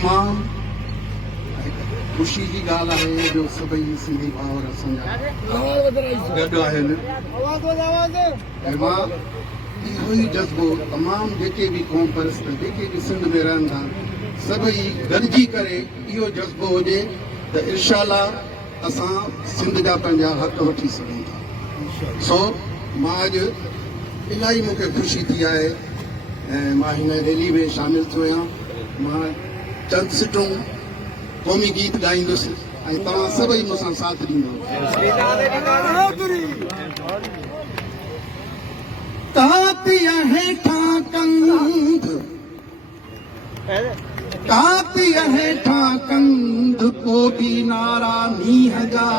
तमामु ख़ुशी जी ॻाल्हि आहे जो सभई सिंधी भाउर असांजा गॾु आहिनि ऐं मां इहो ई जज़्बो तमामु जेके बि क़ौम परस्त जेके बि सिंध में रहनि था सभई गॾिजी करे इहो जज़्बो हुजे त इनशाअल्लाह असां सिंध जा पंहिंजा हक़ वठी सघूं था। सो मां अॼु इलाही मूंखे ख़ुशी थी आहे ऐं मां हिन रैली में शामिल थियो आहियां। मां चंद सिटूं क़ौमी गीत ॻाईंदुसि ऐं तव्हां सभई मूंसां साथ ॾींदव। कातिया हेठां कंध कातिया हेठां कंध को बि नारा मींह जा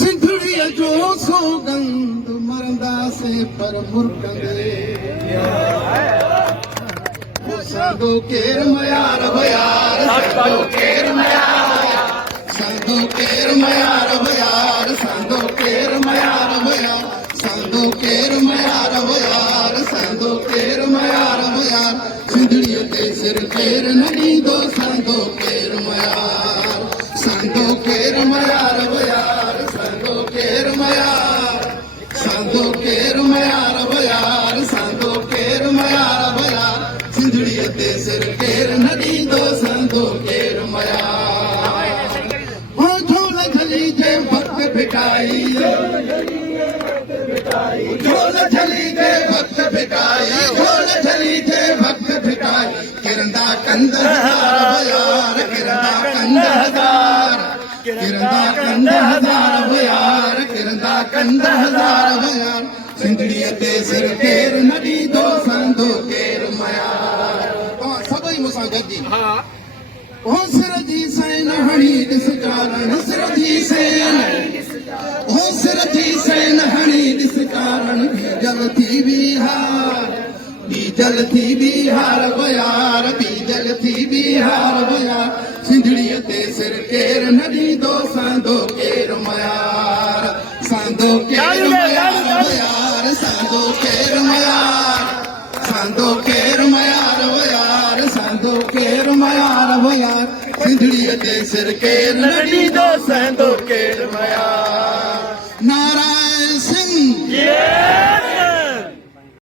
सिंधड़ीअ जो सौगंध मरंदासीं पर मुर्कंदे संदो केर मयार भयार संदो केर मयार संदो केर मयार भयार संदो केर मयार भयार संदो केर मयार भयार संदो केर मयार भयार सिंधड़ीअ ते सिर केर न ॾींदो संदो केर मयार संदो केर मयार भयार संदो केर मयार संदो केर मयार भयार संदो केर मयार भयार सिंधड़ीअ ते सिर केर न ॾींदो संदो केर मयार हो झोल झली जे वक़्त भिटाई झोल झली जे वक़्त भिटाई झोल झली जे वक़्त भिटाई किरंदा कंद हज़ार भयार किरंदा कंद हज़ार किरंदा कंद हज़ार भयार किरंदा कंद हज़ार भयार सिंधड़ीअ ते सिर केर न ॾींदो संदो केर मयार। तव्हां सभई मूंसां गॾिजी ओ सिर जी सैन हणी ॾिस कारण सिर जी सैन ओ सिर जी सैन हणी ॾिस कारण बीजल थी बिहार बीजल थी बिहार भयार बीजल थी बिहार भयार सिंधड़ीअ ते सिर केर न ॾींदो संदो केर मयार संदो केर मयार भयार संदो केर मयार संदो केर मयार भयार संदो केर मयार भयार सिंधड़ीअ ते सिर केर न ॾींदो संदो केर मयार।